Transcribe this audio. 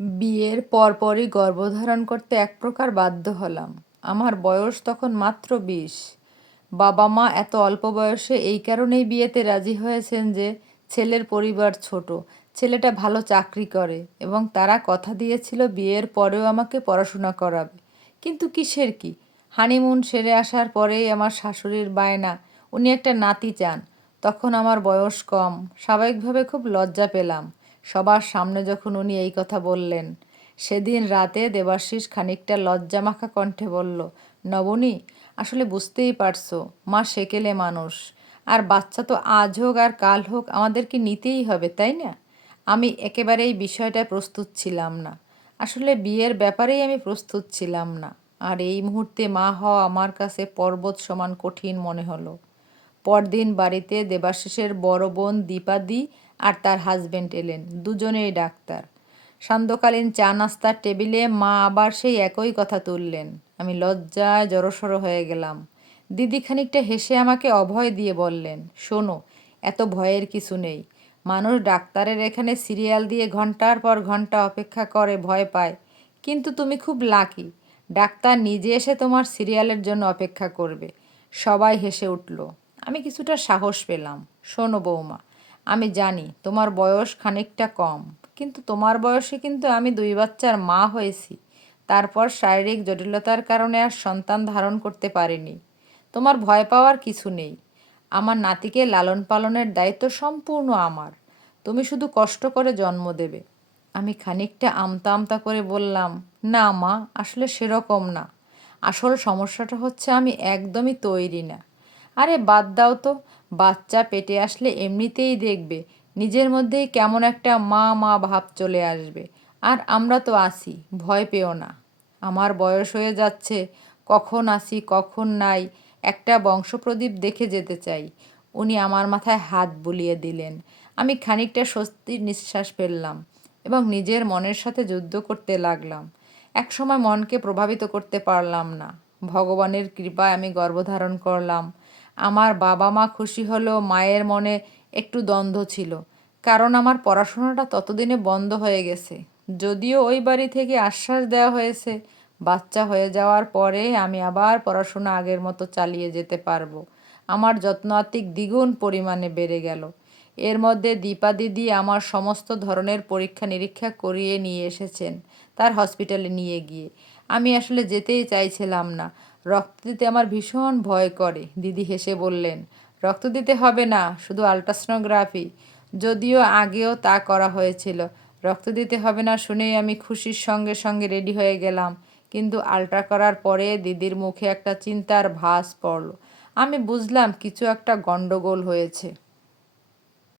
বিয়ের পরপরই গর্ভধারণ করতে এক প্রকার বাধ্য হলাম। আমার বয়স তখন মাত্র বিশ। বাবা মা এত অল্প বয়সে এই কারণেই বিয়েতে রাজি হয়েছেন যে, ছেলের পরিবার ছোট, ছেলেটা ভালো চাকরি করে এবং তারা কথা দিয়েছিল বিয়ের পরেও আমাকে পড়াশোনা করাবে। কিন্তু কিসের কি? হানিমুন সেরে আসার পরেই আমার শাশুড়ির বায়না, উনি একটা নাতি চান। তখন আমার বয়স কম, স্বাভাবিকভাবে খুব লজ্জা পেলাম। সবার সামনে যখন উনি এই কথা বললেন, সেদিন রাতে দেবাশিস খানিকটা লজ্জামাখা কণ্ঠে বলল, নবনী, আসলে বুঝতেই পারছ, মা সেকেলে মানুষ। আর বাচ্চা তো আজ হোক আর কাল হোক আমাদেরকে নিতেই হবে, তাই না? আমি একেবারেই বিষয়টায় প্রস্তুত ছিলাম না। আসলে বিয়ের ব্যাপারেই আমি প্রস্তুত ছিলাম না। আর এই মুহূর্তে মা হওয়া আমার কাছে পর্বত সমান কঠিন মনে হলো। পরদিন বাড়িতে দেবাশিসের বড় বোন দীপাদি আর তার হাজবেন্ড এলেন দুজনেই ডাক্তার। সান্ধ্যকালীন চা নাস্তার টেবিলে মা আবার সেই একই কথা তুললেন, আমি লজ্জায় জড়সড় হয়ে গেলাম। দিদি খানিকটা হেসে আমাকে অভয় দিয়ে বললেন, শোনো, এত ভয়ের কিছু নেই। মানুষ ডাক্তারের এখানে সিরিয়াল দিয়ে ঘণ্টার পর ঘণ্টা অপেক্ষা করে, ভয় পায়। কিন্তু তুমি খুব লাকি। ডাক্তার নিজে এসে তোমার সিরিয়ালের জন্য অপেক্ষা করবে। সবাই হেসে উঠল, আমি কিছুটা সাহস পেলাম। শোনো বৌমা আমি জানি তোমার বয়স খানিকটা কম, কিন্তু তোমার বয়সে কিন্তু আমি দুই বাচ্চার মা হয়েছি। তারপর শারীরিক জটিলতার কারণে আর সন্তান ধারণ করতে পারিনি। তোমার ভয় পাওয়ার কিছু নেই। আমার নাতিকে লালন পালনের দায়িত্ব সম্পূর্ণ আমার। তুমি শুধু কষ্ট করে জন্ম দেবে। আমি খানিকটা আমতা আমতা করে বললাম, না মা, আসলে সেরকম না। আসল সমস্যাটা হচ্ছে আমি একদমই তৈরি না। আরে বাদ দাও তো বাচ্চা পেটে আসলে এমনিতেই দেখবে, নিজের মধ্যেই কেমন একটা মা মা ভাব চলে আসবে। আর আমরা তো আসি ভয় পেও না। আমার বয়স হয়ে যাচ্ছে, কখন আসি কখন নাই, একটা বংশপ্রদীপ দেখে যেতে চাই। উনি আমার মাথায় হাত বুলিয়ে দিলেন। আমি খানিকটা স্বস্তির নিঃশ্বাস ফেললাম এবং নিজের মনের সাথে যুদ্ধ করতে লাগলাম। একসময় মনকে প্রভাবিত করতে পারলাম না। ভগবানের কৃপায় আমি গর্ভধারণ করলাম। আমার বাবা মা খুশি হলেও মায়ের মনে একটু দ্বন্দ্ব ছিল, কারণ আমার পড়াশোনাটা ততদিনে বন্ধ হয়ে গেছে। যদিও ওই বাড়ি থেকে আশ্বাস দেওয়া হয়েছে, বাচ্চা হয়ে যাওয়ার পরে আমি আবার পড়াশোনা আগের মতো চালিয়ে যেতে পারব। আমার যত্নাত্মিক দ্বিগুণ পরিমাণে বেড়ে গেল। এর মধ্যে দীপা দিদি আমার সমস্ত ধরনের পরীক্ষা নিরীক্ষা করিয়ে নিয়ে এসেছেন, তার হসপিটালে নিয়ে গিয়ে। আমি আসলে যেতেই চাইছিলাম না। রক্ত দিতে আমার ভীষণ ভয় করে, দিদি হেসে বললেন। রক্ত দিতে হবে না, শুধু আলট্রাসনোগ্রাফি। যদিও আগেও তা করা হয়েছিল। রক্ত দিতে হবে না শুনেই আমি খুশির সঙ্গে সঙ্গে রেডি হয়ে গেলাম। কিন্তু আলট্রা করার পরে দিদির মুখে একটা চিন্তার ভাস পড়ল। আমি বুঝলাম কিছু একটা গণ্ডগোল হয়েছে।